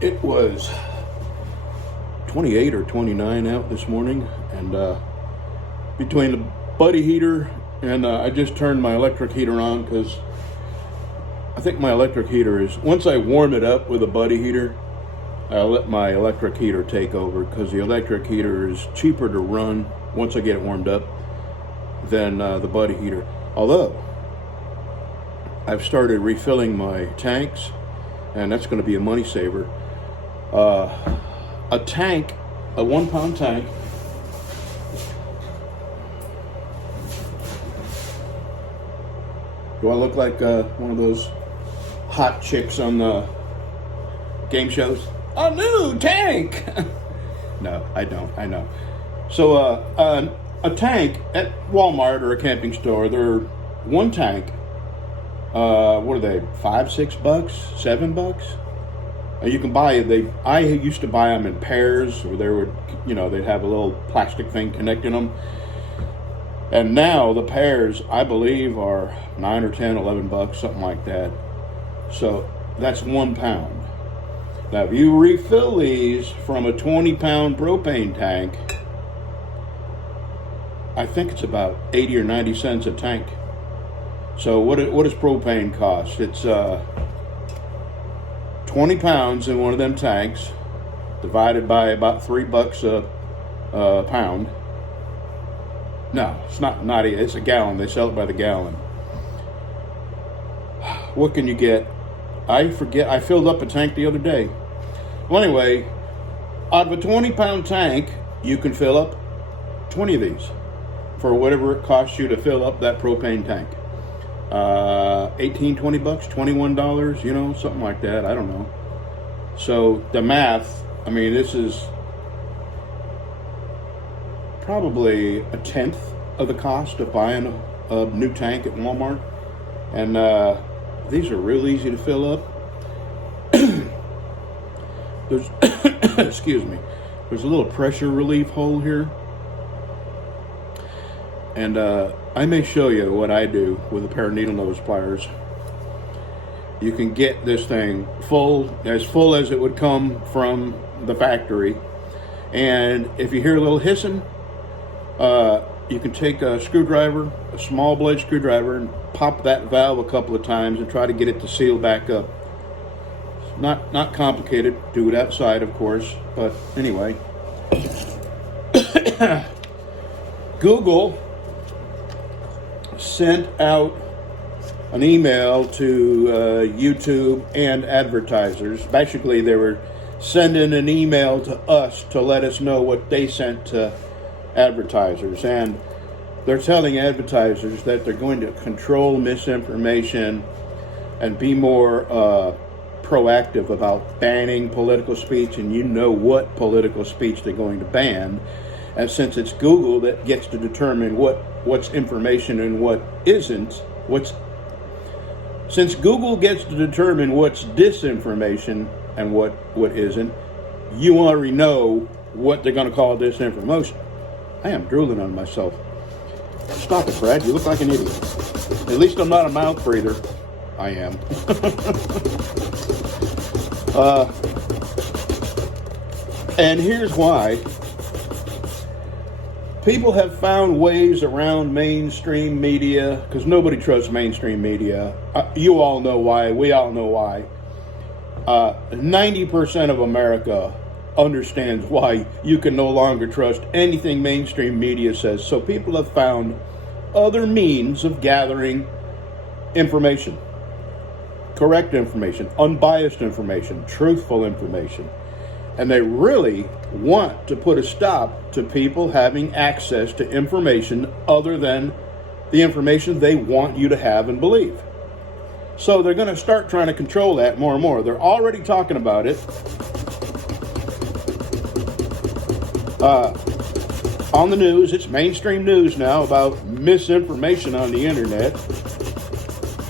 It was 28 or 29 out this morning, and between the buddy heater and I just turned my electric heater on because I think my electric heater is, once I warm it up with a buddy heater, I'll let my electric heater take over, because the electric heater is cheaper to run once I get it warmed up than the buddy heater. Although I've started refilling my tanks, and that's going to be a money saver. A tank, a 1 pound tank, do I look like one of those hot chicks on the game shows? A new tank! No, I don't, I know. So a tank at Walmart or a camping store, they're one tank, what are they, $5, $6, $7? You can buy, I used to buy them in pairs, where they would, they'd have a little plastic thing connecting them. And now the pairs, I believe, are $9 or $10, $11, something like that. So that's 1 pound. Now, if you refill these from a 20-pound propane tank, I think it's about 80 or 90 cents a tank. So what does propane cost? It's 20 pounds in one of them tanks, divided by about $3 a pound. No, it's not. It's a gallon. They sell it by the gallon. What can you get? I forget. I filled up a tank the other day. Well, anyway, out of a 20-pound tank, you can fill up 20 of these for whatever it costs you to fill up that propane tank. $18, $20, $21, something like that. I don't know. So the math, I mean, this is probably a tenth of the cost of buying a new tank at Walmart. And these are real easy to fill up. There's, excuse me, there's a little pressure relief hole here. And I may show you what I do with a pair of needle nose pliers. You can get this thing full as it would come from the factory. And if you hear a little hissing, you can take a screwdriver, a small blade screwdriver, and pop that valve a couple of times and try to get it to seal back up. It's not complicated. Do it outside, of course. But anyway, Google sent out an email to YouTube and advertisers. Basically, they were sending an email to us to let us know what they sent to advertisers. And they're telling advertisers that they're going to control misinformation and be more proactive about banning political speech. And you know what political speech they're going to ban. And since it's Google that gets to determine what's information and what isn't, since Google gets to determine what's disinformation and what isn't, you already know what they're going to call disinformation. I am drooling on myself. Stop it, Brad. You look like an idiot. At least I'm not a mouth breather. I am. And here's why. People have found ways around mainstream media, because nobody trusts mainstream media. You all know why. We all know why. 90% of America understands why you can no longer trust anything mainstream media says. So people have found other means of gathering information. Correct information, unbiased information, truthful information. And they really want to put a stop to people having access to information other than the information they want you to have and believe. So they're going to start trying to control that more and more. They're already talking about it. On the news, it's mainstream news now about misinformation on the internet.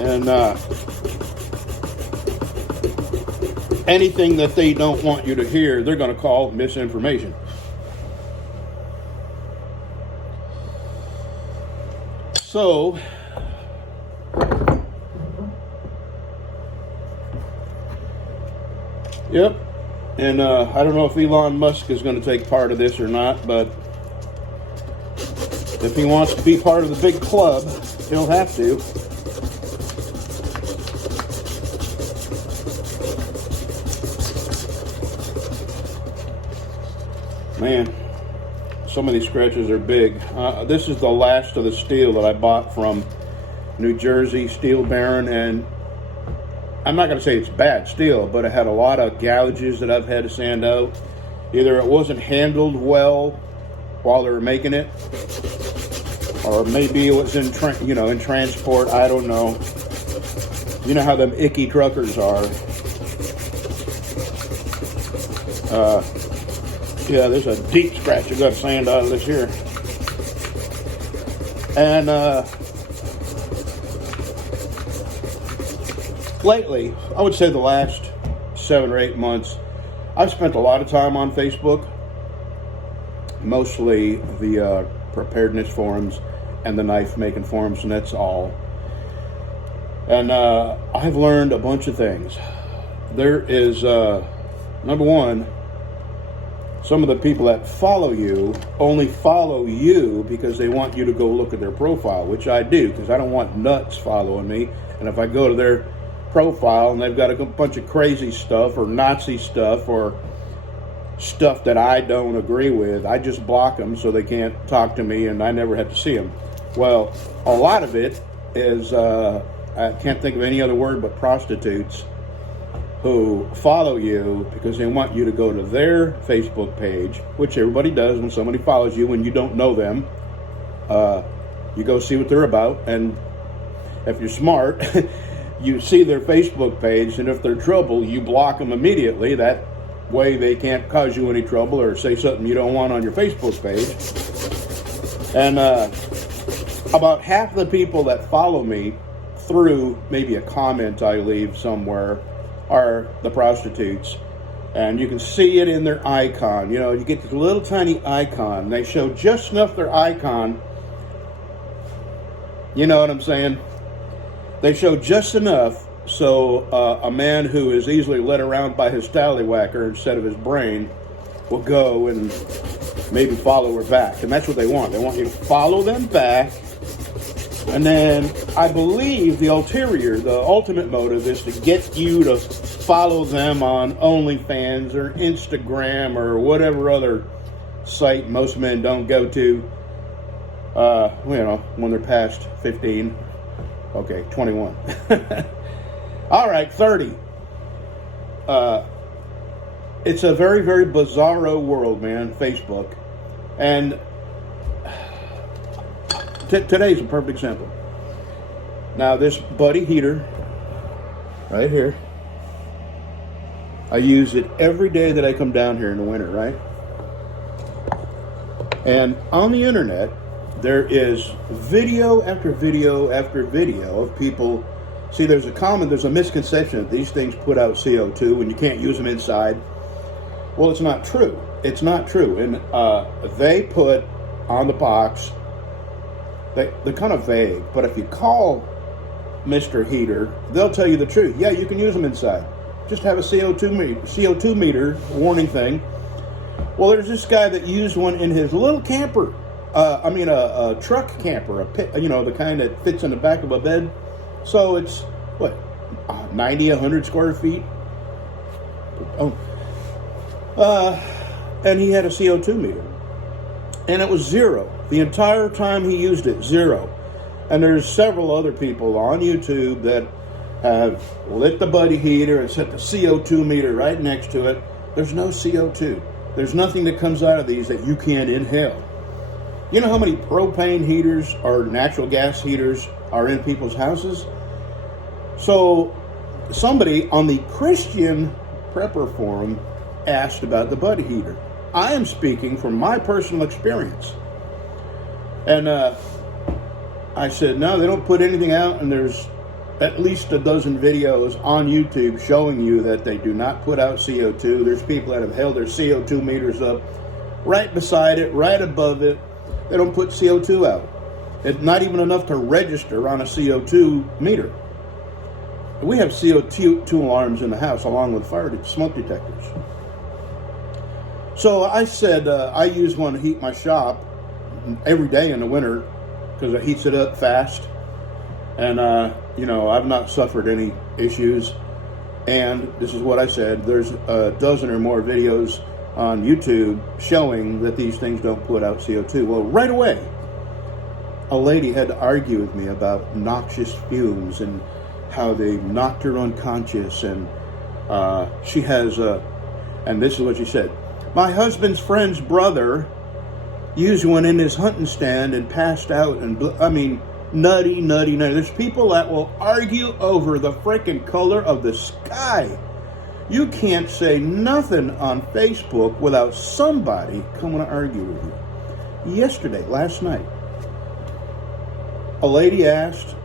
And anything that they don't want you to hear, they're going to call misinformation. So, yep, And I don't know if Elon Musk is going to take part of this or not, but if he wants to be part of the big club, he'll have to. Man, some of these scratches are big. This is the last of the steel that I bought from New Jersey Steel Baron, and I'm not going to say it's bad steel, but it had a lot of gouges that I've had to sand out. Either it wasn't handled well while they were making it, or maybe it was in transport. I don't know. You know how them icky truckers are. Yeah, there's a deep scratch. I got sand out of this here, and lately, I would say the last 7 or 8 months, I've spent a lot of time on Facebook, mostly the preparedness forums and the knife making forums, and that's all. And I've learned a bunch of things. There is, number one, some of the people that follow you only follow you because they want you to go look at their profile, which I do, because I don't want nuts following me. And if I go to their profile and they've got a bunch of crazy stuff or Nazi stuff or stuff that I don't agree with, I just block them so they can't talk to me and I never have to see them. Well, a lot of it is, I can't think of any other word but prostitutes who follow you because they want you to go to their Facebook page, which everybody does when somebody follows you when you don't know them. You go see what they're about, and if you're smart, you see their Facebook page, and if they're trouble, you block them immediately. That way they can't cause you any trouble or say something you don't want on your Facebook page. And about half the people that follow me through maybe a comment I leave somewhere are the prostitutes. And you can see it in their icon. You know, you get this little tiny icon. They show just enough their icon. You know what I'm saying? They show just enough so a man who is easily led around by his tallywhacker instead of his brain will go and maybe follow her back. And that's what they want. They want you to follow them back. And then I believe the ultimate motive is to get you to follow them on OnlyFans or Instagram or whatever other site most men don't go to, when they're past 15. Okay, 21. All right, 30. It's a very, very bizarro world, man, Facebook. And today's a perfect example. Now, this Buddy heater, right here, I use it every day that I come down here in the winter, right? And on the internet, there is video after video after video of people. See, there's a misconception that these things put out CO2 and you can't use them inside. Well, it's not true. It's not true. And they put on the box, they're kind of vague, but if you call Mr. Heater, they'll tell you the truth. Yeah, you can use them inside. Just have a CO2 meter warning thing. Well, there's this guy that used one in his little camper. A truck camper, the kind that fits in the back of a bed. So it's, 90, 100 square feet? And he had a CO2 meter. And it was zero. The entire time he used it, zero. And there's several other people on YouTube that have lit the Buddy heater and set the CO2 meter right next to it. There's no CO2. There's nothing that comes out of these that you can't inhale. You know how many propane heaters or natural gas heaters are in people's houses? So somebody on the Christian Prepper Forum asked about the Buddy heater. I am speaking from my personal experience. And I said, no, they don't put anything out, and there's at least a dozen videos on YouTube showing you that they do not put out CO2. There's people that have held their CO2 meters up right beside it, right above it. They don't put CO2 out. It's not even enough to register on a CO2 meter. We have CO2 alarms in the house along with smoke detectors. So I said I use one to heat my shop every day in the winter because it heats it up fast. And, I've not suffered any issues. And this is what I said. There's a dozen or more videos on YouTube showing that these things don't put out CO2. Well, right away, a lady had to argue with me about noxious fumes and how they knocked her unconscious. And she has, and this is what she said. My husband's friend's brother used one in his hunting stand and passed out. And nutty. There's people that will argue over the freaking color of the sky. You can't say nothing on Facebook without somebody coming to argue with you. Last night, a lady asked,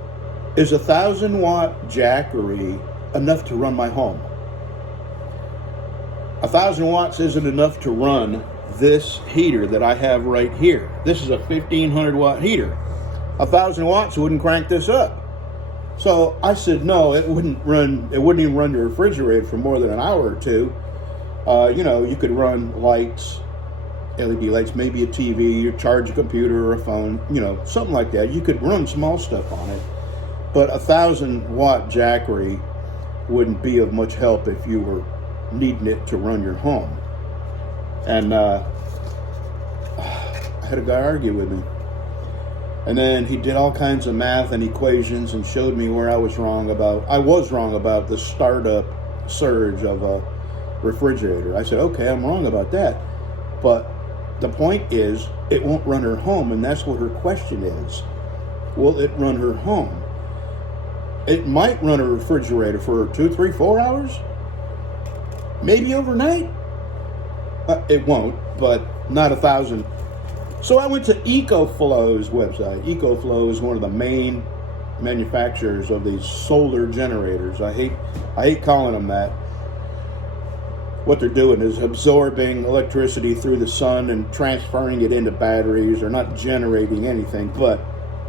is a 1,000-watt Jackery enough to run my home? 1,000 watts isn't enough to run this heater that I have right here. This is a 1,500-watt heater. 1,000 watts wouldn't crank this up. So I said, no, it wouldn't even run your refrigerator for more than an hour or two. You could run lights, LED lights, maybe a TV, you charge a computer or a phone, something like that. You could run small stuff on it. But a 1,000-watt Jackery wouldn't be of much help if you were needing it to run your home. And I had a guy argue with me. And then he did all kinds of math and equations and showed me where I was wrong about the startup surge of a refrigerator. I said, okay, I'm wrong about that. But the point is, it won't run her home, and that's what her question is. Will it run her home? It might run a refrigerator for 2, 3, 4 hours. Maybe overnight. It won't, but not 1,000. So I went to EcoFlow's website. EcoFlow is one of the main manufacturers of these solar generators. I hate calling them that. What they're doing is absorbing electricity through the sun and transferring it into batteries. They're not generating anything. But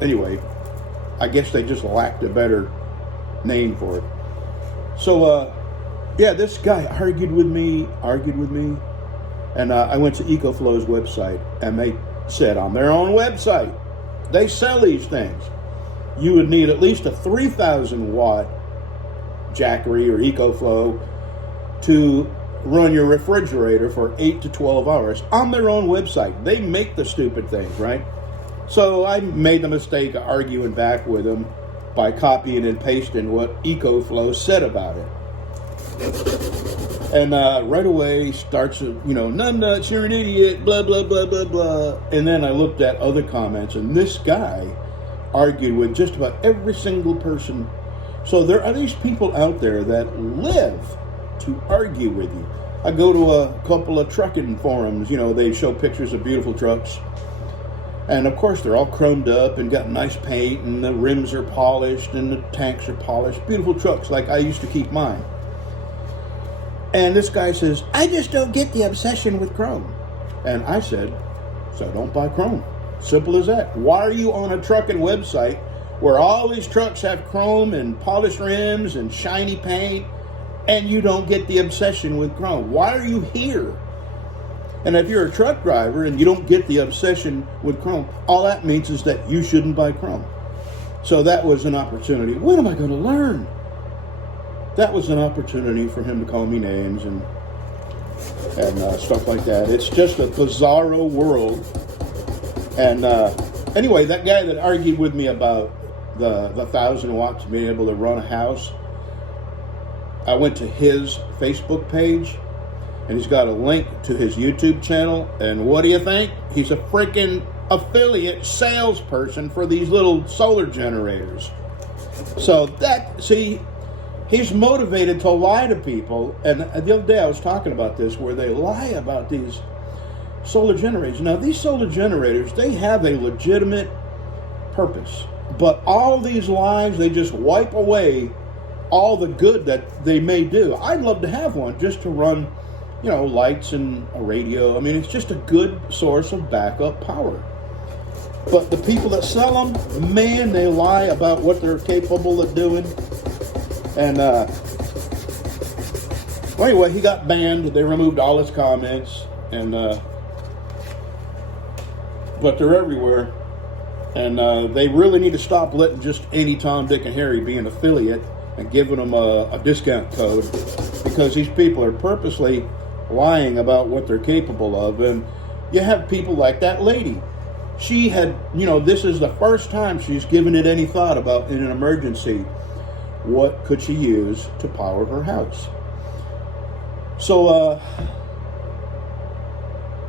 anyway, I guess they just lacked a better name for it. So, this guy argued with me. And I went to EcoFlow's website, and they said on their own website, they sell these things. You would need at least a 3,000-watt Jackery or EcoFlow to run your refrigerator for 8 to 12 hours on their own website. They make the stupid things, right? So I made the mistake of arguing back with them by copying and pasting what EcoFlow said about it. And right away starts, numbnuts, you're an idiot, blah, blah, blah, blah, blah. And then I looked at other comments, and this guy argued with just about every single person. So there are these people out there that live to argue with you. I go to a couple of trucking forums, they show pictures of beautiful trucks. And of course, they're all chromed up and got nice paint, and the rims are polished, and the tanks are polished. Beautiful trucks, like I used to keep mine. And this guy says, I just don't get the obsession with chrome. And I said, so don't buy chrome. Simple as that. Why are you on a trucking website where all these trucks have chrome and polished rims and shiny paint, and you don't get the obsession with chrome? Why are you here? And if you're a truck driver and you don't get the obsession with chrome, all that means is that you shouldn't buy chrome. So that was an opportunity. When am I going to learn? That was an opportunity for him to call me names and stuff like that. It's just a bizarro world. And anyway, that guy that argued with me about the 1,000 watts being able to run a house, I went to his Facebook page, and he's got a link to his YouTube channel. And what do you think? He's a freaking affiliate salesperson for these little solar generators. So he's motivated to lie to people. And the other day I was talking about this, where they lie about these solar generators. Now, these solar generators, they have a legitimate purpose. But all these lies, they just wipe away all the good that they may do. I'd love to have one just to run, lights and a radio. I mean, it's just a good source of backup power. But the people that sell them, man, they lie about what they're capable of doing. And anyway, he got banned. They removed all his comments. and but they're everywhere, and they really need to stop letting just any Tom, Dick, and Harry be an affiliate and giving them a discount code, because these people are purposely lying about what they're capable of. And you have people like that lady. She had, this is the first time she's given it any thought about, in an emergency, what could she use to power her house. So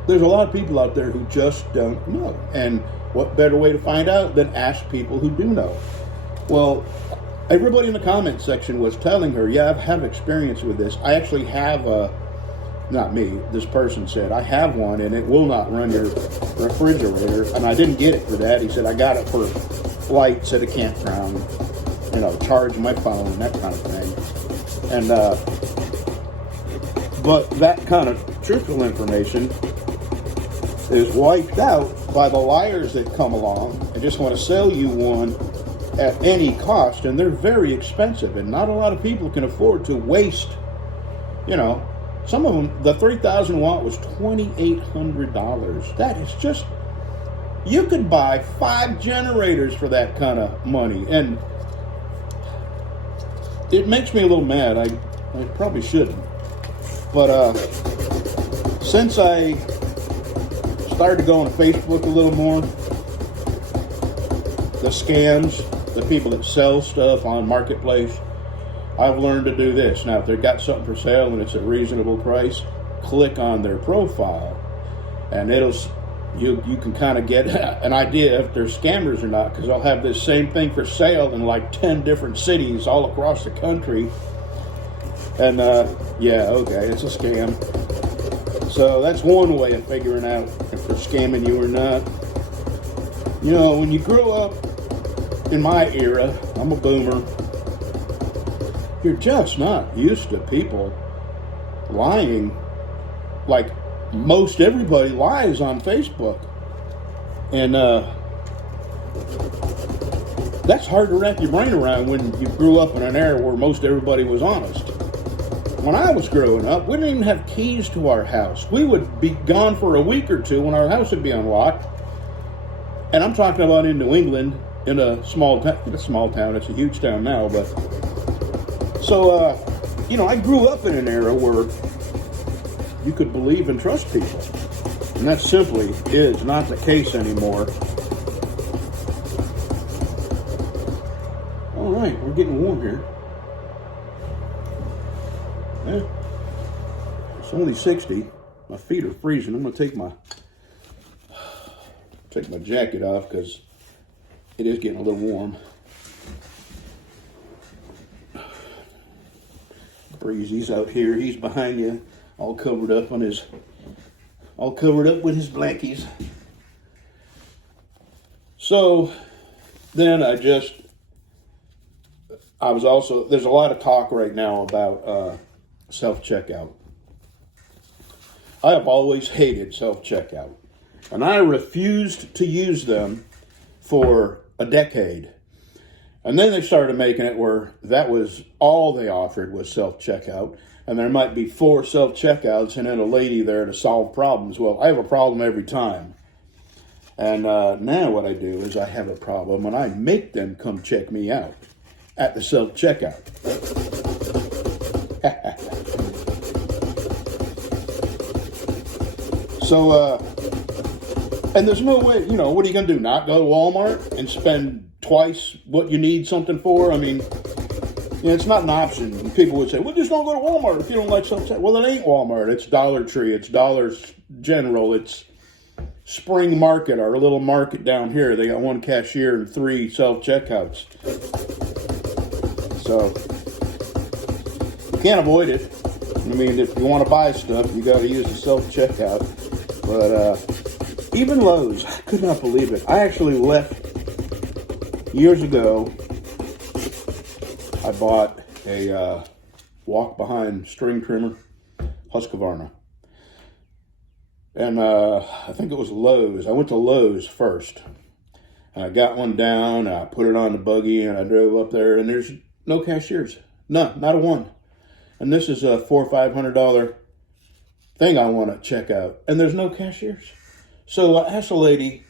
there's a lot of people out there who just don't know. And what better way to find out than ask people who do know? Well, everybody in the comment section was telling her, yeah, I have experience with this. I actually have not me, this person said, I have one and it will not run your refrigerator. And I didn't get it for that. He said, I got it for lights at a campground, charge my phone, that kind of thing. And, but that kind of truthful information is wiped out by the liars that come along and just want to sell you one at any cost. And they're very expensive, and not a lot of people can afford to waste, some of them, the 3,000 watt was $2,800. That is just, you could buy 5 generators for that kind of money. And it makes me a little mad. I probably shouldn't. But since I started to go on Facebook a little more, the scams, the people that sell stuff on Marketplace, I've learned to do this. Now, if they've got something for sale and it's a reasonable price, click on their profile, and you can kind of get an idea if they're scammers or not, because I'll have this same thing for sale in like 10 different cities all across the country. And yeah, okay, it's a scam. So that's one way of figuring out if they're scamming you or not. When you grow up in my era, I'm a boomer, you're just not used to people lying. Like, most everybody lies on Facebook. And that's hard to wrap your brain around when you grew up in an era where most everybody was honest. When I was growing up, we didn't even have keys to our house. We would be gone for a week or two when our house would be unlocked. And I'm talking about in New England, in a small town. It's a huge town now, but so I grew up in an era where you could believe and trust people, and that simply is not the case anymore. All right, we're getting warm here. Yeah, it's only 60. My feet are freezing. I'm gonna take my jacket off because it is getting a little warm. Breezy's out here. He's behind you, all covered up with his blankies. So then there's a lot of talk right now about self-checkout. I have always hated self-checkout, and I refused to use them for a decade. And then they started making it where that was all they offered was self-checkout. And there might be 4 self-checkouts and then a lady there to solve problems. Well, I have a problem every time. And now what I do is I have a problem and I make them come check me out at the self-checkout. So, and there's no way, what are you going to do? Not go to Walmart and spend twice what you need something for? I mean, it's not an option. People would say, well, just don't go to Walmart if you don't like something. Well, it ain't Walmart. It's Dollar Tree. It's Dollar General. It's Spring Market, our little market down here. They got 1 cashier and 3 self-checkouts. So, you can't avoid it. I mean, if you want to buy stuff, you got to use the self-checkout. But even Lowe's, I could not believe it. I actually left years ago. I bought a walk-behind string trimmer, Husqvarna. And I think it was Lowe's. I went to Lowe's first. And I got one down, and I put it on the buggy, and I drove up there, and there's no cashiers. None, not a one. And this is a $400 or $500 thing I want to check out, and there's no cashiers. So I asked a lady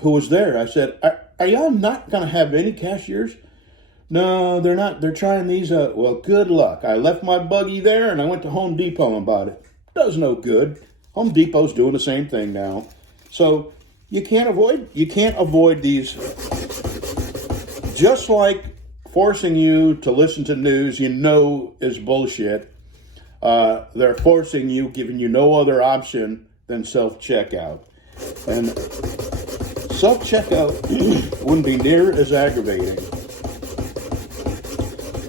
who was there, I said, are y'all not going to have any cashiers? No, they're not. They're trying these out. Well, good luck. I left my buggy there and I went to Home Depot and bought it. Does no good. Home Depot's doing the same thing now. So you can't avoid these. Just like forcing you to listen to news you know is bullshit. They're forcing you, giving you no other option than self-checkout. And self-checkout wouldn't be near as aggravating.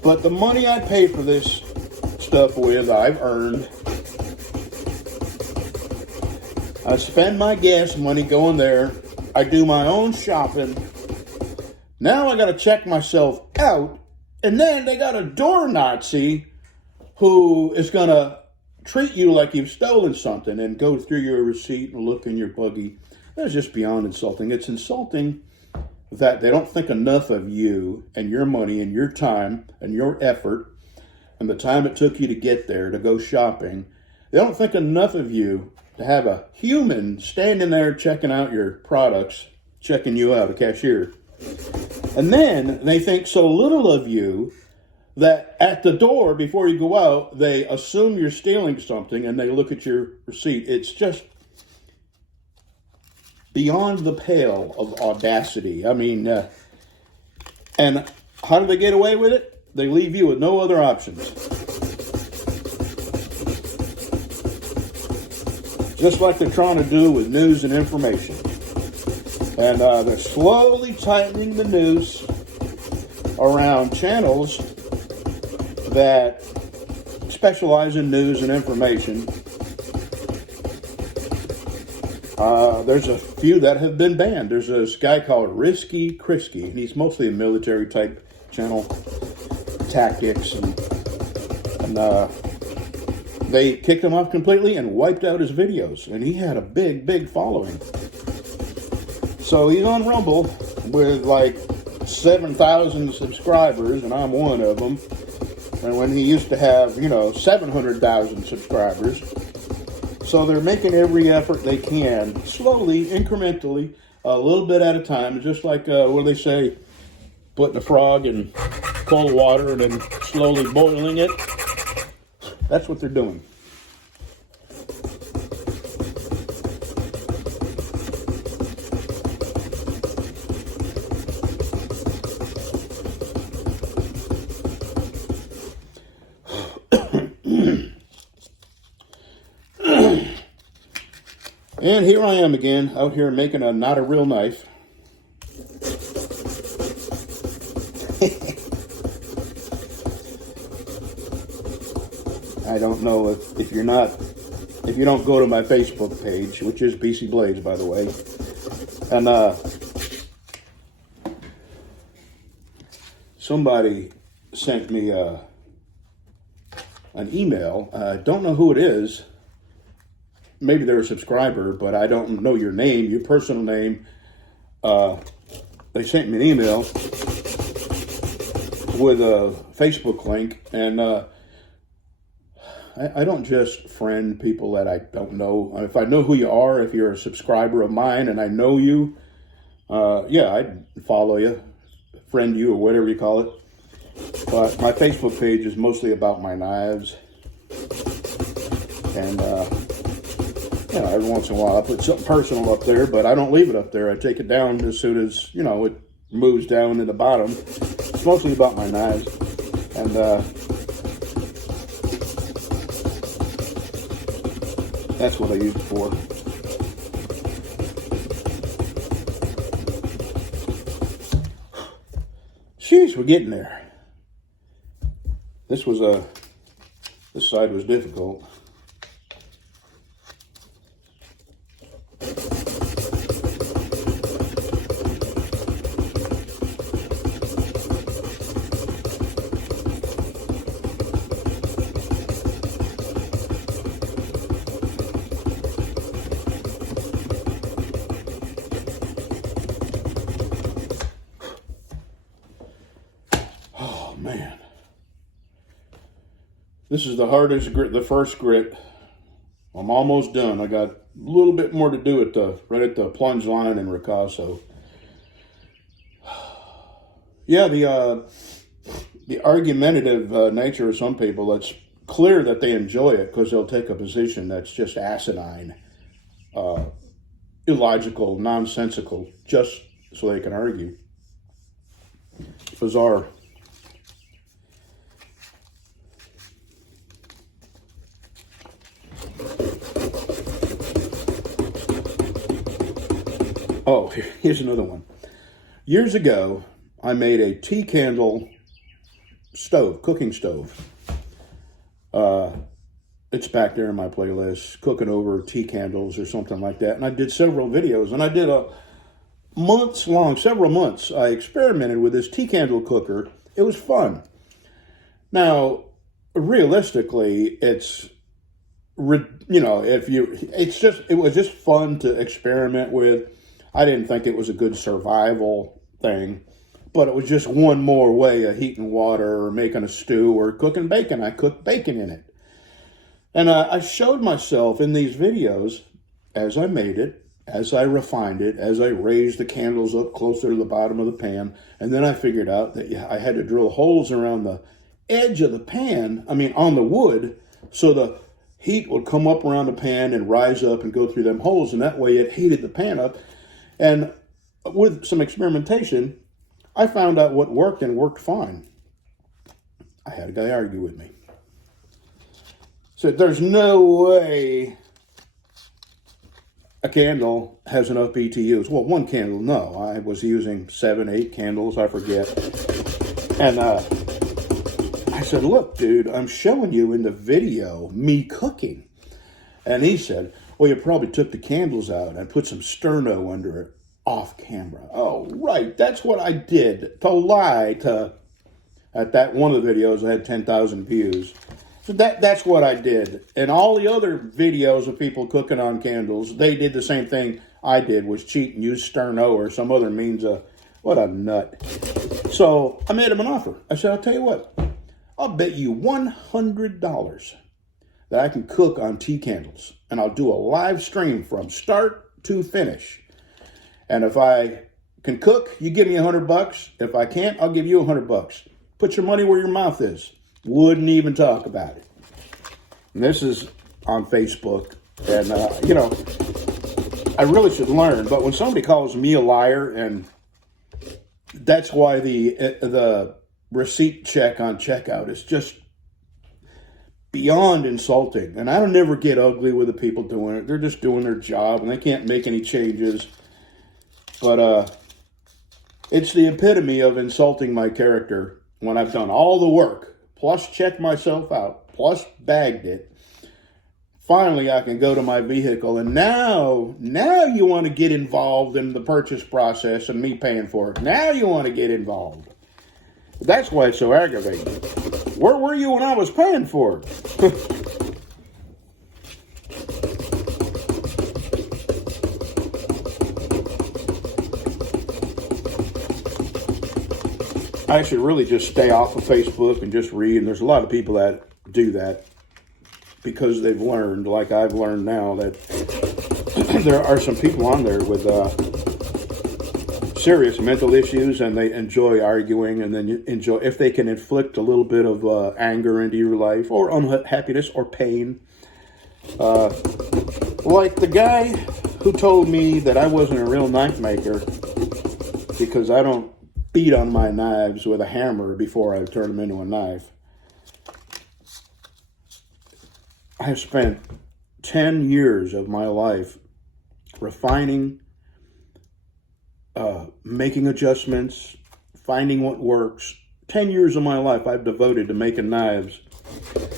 But the money I pay for this stuff with, I've earned. I spend my gas money going there. I do my own shopping. Now I got to check myself out. And then they got a door Nazi who is going to treat you like you've stolen something and go through your receipt and look in your buggy. That's just beyond insulting. It's insulting that they don't think enough of you and your money and your time and your effort and the time it took you to get there to go shopping. They don't think enough of you to have a human standing there checking out your products, checking you out, a cashier. And then they think so little of you that at the door, before you go out, they assume you're stealing something and they look at your receipt. It's just beyond the pale of audacity. I mean, and how do they get away with it? They leave you with no other options. Just like they're trying to do with news and information. And they're slowly tightening the noose around channels that specialize in news and information. There's a few that have been banned. There's this guy called Risky Krisky, and he's mostly a military type channel, tactics, and they kicked him off completely and wiped out his videos. And he had a big following. So he's on Rumble with like 7,000 subscribers, and I'm one of them. And when he used to have, 700,000 subscribers. So they're making every effort they can, slowly, incrementally, a little bit at a time. Just like, what do they say, putting a frog in cold water and then slowly boiling it. That's what they're doing. And here I am again, out here making a not a real knife. I don't know if you don't go to my Facebook page, which is BC Blades, by the way, and somebody sent me an email. I don't know who it is. Maybe they're a subscriber, but I don't know your name, your personal name. They sent me an email with a Facebook link, and I don't just friend people that I don't know. If I know who you are, if you're a subscriber of mine and I know you, I'd follow you, friend you, or whatever you call it. But my Facebook page is mostly about my knives. And, every once in a while I put something personal up there, but I don't leave it up there. I take it down as soon as, it moves down to the bottom. It's mostly about my knives. And, that's what I use it for. Sheesh, we're getting there. This side was difficult. Man, this is the hardest grit, the first grit I'm almost done. I got a little bit more to do right at the plunge line in Ricasso. Yeah, the argumentative nature of some people, it's clear that they enjoy it because they'll take a position that's just asinine, illogical, nonsensical, just so they can argue. It's bizarre. Oh, here's another one. Years ago, I made a tea candle stove, cooking stove. It's back there in my playlist, cooking over tea candles or something like that. And I did several videos, and I did several months. I experimented with this tea candle cooker. It was fun. Now, realistically, it was just fun to experiment with. I didn't think it was a good survival thing, but it was just one more way of heating water or making a stew or cooking bacon. I cooked bacon in it. And I showed myself in these videos as I made it, as I refined it, as I raised the candles up closer to the bottom of the pan. And then I figured out that I had to drill holes around the edge of the pan, on the wood, so the heat would come up around the pan and rise up and go through them holes. And that way it heated the pan up. And with some experimentation, I found out what worked and worked fine. I had a guy argue with me. Said, there's no way a candle has enough BTUs. Well, one candle, no. I was using 7, 8 candles, I forget. And I said, look, dude, I'm showing you in the video me cooking. And he said, well, you probably took the candles out and put some sterno under it off camera. Oh, right. That's what I did to lie at that one of the videos. I had 10,000 views. So that's what I did. And all the other videos of people cooking on candles, they did the same thing I did, was cheat and use sterno or some other means of, what a nut. So I made him an offer. I said, I'll tell you what, I'll bet you $100 that I can cook on tea candles. And I'll do a live stream from start to finish. And if I can cook, you give me $100. If I can't, I'll give you $100. Put your money where your mouth is. Wouldn't even talk about it. And this is on Facebook. And, I really should learn. But when somebody calls me a liar, and that's why the receipt check on checkout is just beyond insulting. And I don't never get ugly with the people doing it. They're just doing their job, and they can't make any changes. But it's the epitome of insulting my character when I've done all the work, plus checked myself out, plus bagged it. Finally, I can go to my vehicle, and now you want to get involved in the purchase process and me paying for it. Now you want to get involved. That's why it's so aggravating. Where were you when I was paying for it? I should really just stay off of Facebook and just read. And there's a lot of people that do that because they've learned, like I've learned now, that there are some people on there with serious mental issues, and they enjoy arguing, and then you enjoy, if they can inflict a little bit of anger into your life, or unhappiness, or pain. Like the guy who told me that I wasn't a real knife maker because I don't beat on my knives with a hammer before I turn them into a knife. I have spent 10 years of my life refining, making adjustments, finding what works. 10 years of my life I've devoted to making knives,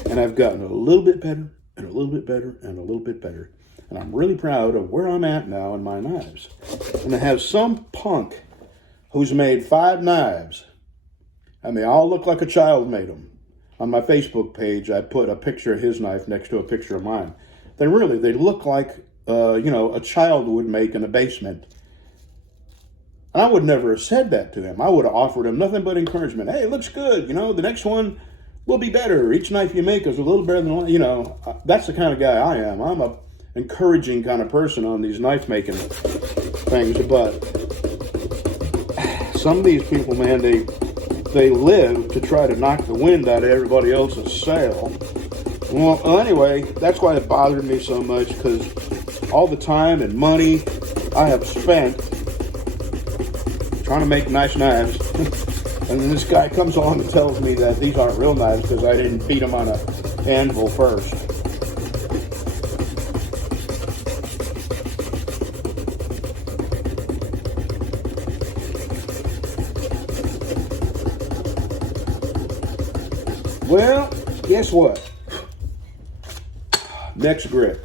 and I've gotten a little bit better, and a little bit better, and a little bit better. And I'm really proud of where I'm at now in my knives. And I have some punk who's made 5 knives, and they all look like a child made them. On my Facebook page, I put a picture of his knife next to a picture of mine. They look like, a child would make in a basement. And I would never have said that to him. I would have offered him nothing but encouragement. Hey, it looks good. The next one, will be better. Each knife you make is a little better than, you know, that's the kind of guy I am. I'm a encouraging kind of person on these knife making things, but some of these people, man, they live to try to knock the wind out of everybody else's sail. Well, anyway, that's why it bothered me so much, because all the time and money I have spent trying to make nice knives, and then this guy comes along and tells me that these aren't real knives because I didn't beat them on a anvil first. Well, guess what? Next grit.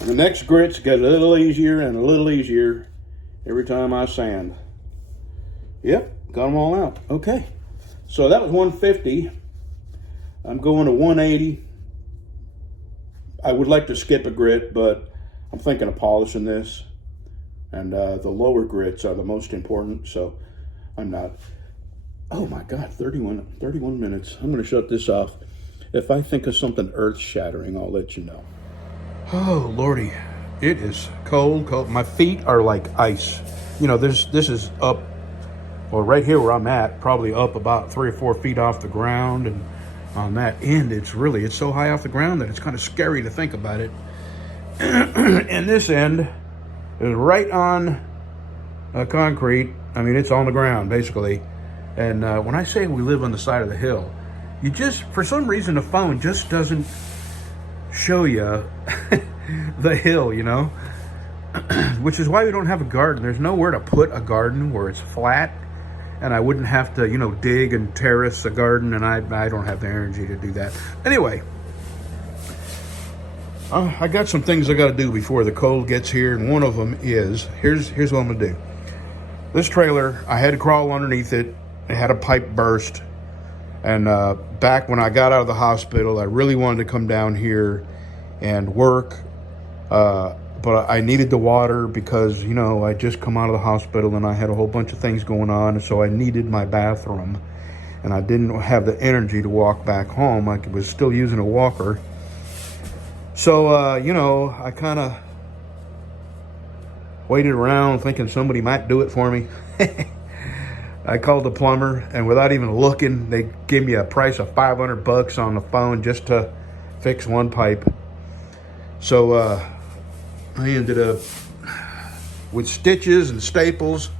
And the next grits get a little easier and a little easier every time I sand. Yep, got them all out. Okay, so that was 150. I'm going to 180. I would like to skip a grit, but I'm thinking of polishing this. And the lower grits are the most important, so I'm not. Oh my God, 31 minutes. I'm going to shut this off. If I think of something earth-shattering, I'll let you know. Oh, Lordy. It is cold, cold. My feet are like ice. You know, this is up, well, right here where I'm at, probably up about 3 or 4 feet off the ground. And on that end, it's so high off the ground that it's kind of scary to think about it. And this end is right on concrete. I mean, it's on the ground, basically. And when I say we live on the side of the hill, you just, for some reason, the phone just doesn't show you the hill, you know? Which is why we don't have a garden. There's nowhere to put a garden where it's flat, and I wouldn't have to, you know, dig and terrace a garden, and I don't have the energy to do that. Anyway, I got some things I got to do before the cold gets here, and one of them is, here's what I'm going to do. This trailer, I had to crawl underneath it. It had a pipe burst. And back when I got out of the hospital, I really wanted to come down here and work. But I needed the water because, you know, I just come out of the hospital and I had a whole bunch of things going on. And so I needed my bathroom. And I didn't have the energy to walk back home. I was still using a walker. So, you know, I kind of waited around thinking somebody might do it for me. I called the plumber, and without even looking, they gave me a price of $500 on the phone just to fix one pipe. So I ended up with stitches and staples.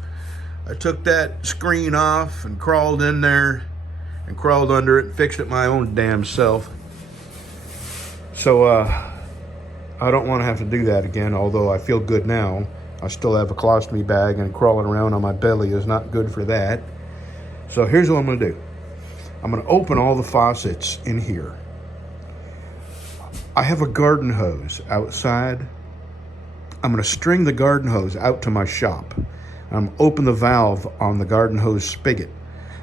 I took that screen off and crawled in there and crawled under it and fixed it my own damn self. So I don't want to have to do that again, although I feel good now. I still have a colostomy bag, and crawling around on my belly is not good for that. So here's what I'm going to do. I'm going to open all the faucets in here. I have a garden hose outside. I'm going to string the garden hose out to my shop. I'm going to open the valve on the garden hose spigot.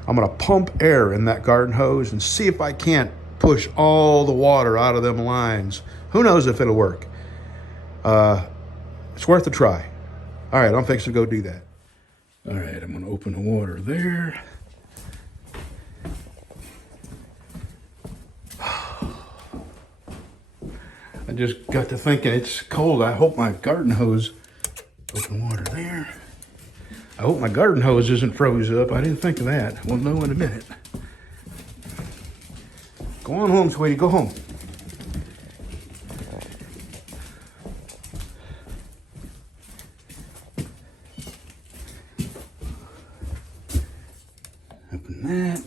I'm going to pump air in that garden hose and see if I can't push all the water out of them lines. Who knows if it'll work. It's worth a try. All right, I'm fixing to go do that. All right, I'm going to open the water there. I just got to thinking it's cold. I hope my garden hose, open water there. I hope my garden hose isn't froze up. I didn't think of that. We'll know in a minute. Go on home, sweetie, go home. Open that.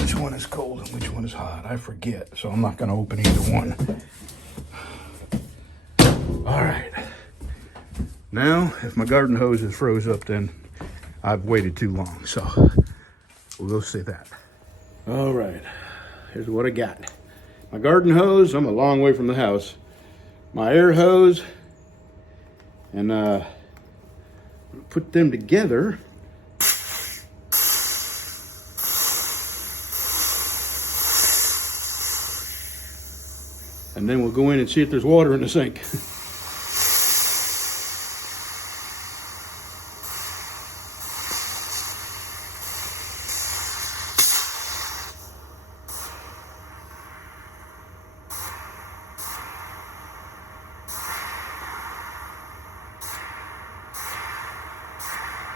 Which one is cold and which one is hot? I forget, so I'm not going to open either one. All right. Now, if my garden hose is froze up, then I've waited too long, so we'll go see that. All right, here's what I got. My garden hose, I'm a long way from the house. My air hose, and put them together. And then we'll go in and see if there's water in the sink.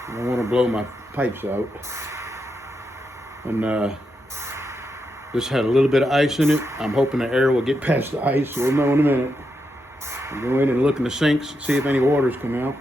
I don't want to blow my pipes out. And this had a little bit of ice in it. I'm hoping the air will get past the ice. We'll know in a minute. I'll go in and look in the sinks, see if any water's come out.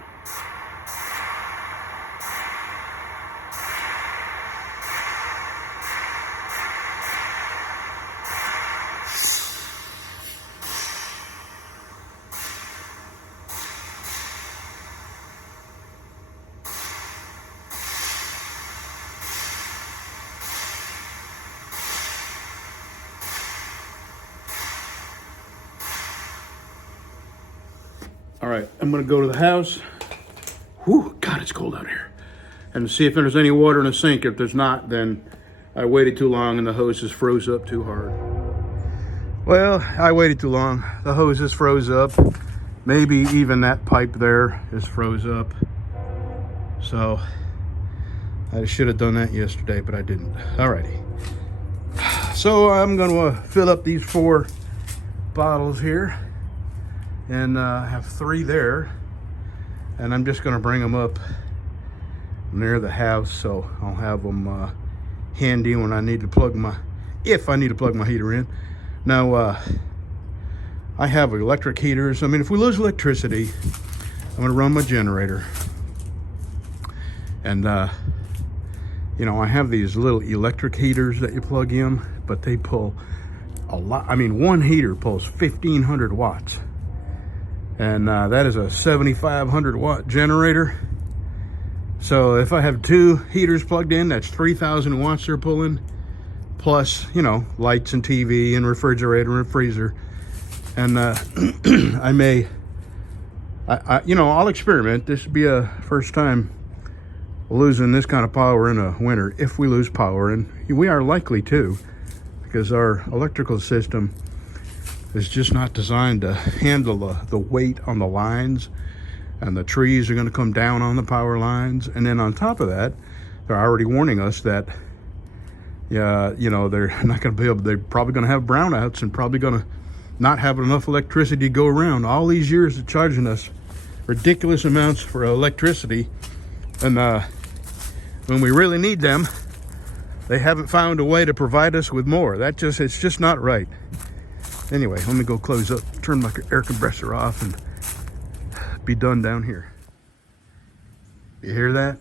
All right, I'm gonna go to the house. Whew, God, it's cold out here. And see if there's any water in the sink. If there's not, then I waited too long and the hose just froze up too hard. Well, I waited too long. The hose just froze up. Maybe even that pipe there is froze up. So I should have done that yesterday, but I didn't. Alrighty. So I'm gonna fill up these 4 bottles here. And have 3 there, and I'm just gonna bring them up near the house, so I'll have them handy when I need to plug my, if I need to plug my heater in. Now I have electric heaters. I mean, if we lose electricity, I'm gonna run my generator, and you know, I have these little electric heaters that you plug in, but they pull a lot. I mean, one heater pulls 1,500 watts. And that is a 7,500 watt generator. So if I have 2 heaters plugged in, that's 3,000 watts they're pulling, plus, you know, lights and TV and refrigerator and freezer. And I may, you know, I'll experiment. This would be a first time losing this kind of power in a winter, if we lose power, and we are likely to, because our electrical system is just not designed to handle the weight on the lines, and the trees are going to come down on the power lines. And then on top of that, they're already warning us that, yeah, you know, they're not going to be able, they're probably going to have brownouts and probably going to not have enough electricity to go around. All these years of charging us ridiculous amounts for electricity, and when we really need them, they haven't found a way to provide us with more. It's just not right. Anyway, let me go close up, turn my air compressor off, and be done down here. You hear that?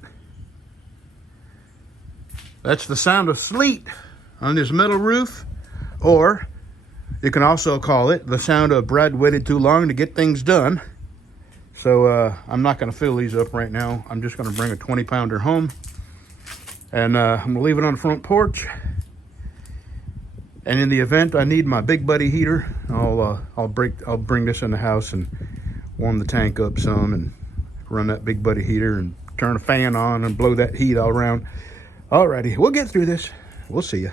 That's the sound of sleet on this metal roof, or you can also call it the sound of Brad waited too long to get things done. So I'm not gonna fill these up right now. I'm just gonna bring a 20-pounder home, and I'm gonna leave it on the front porch. And in the event I need my Big Buddy heater, I'll bring this in the house and warm the tank up some and run that Big Buddy heater and turn a fan on and blow that heat all around. Alrighty, we'll get through this. We'll see ya.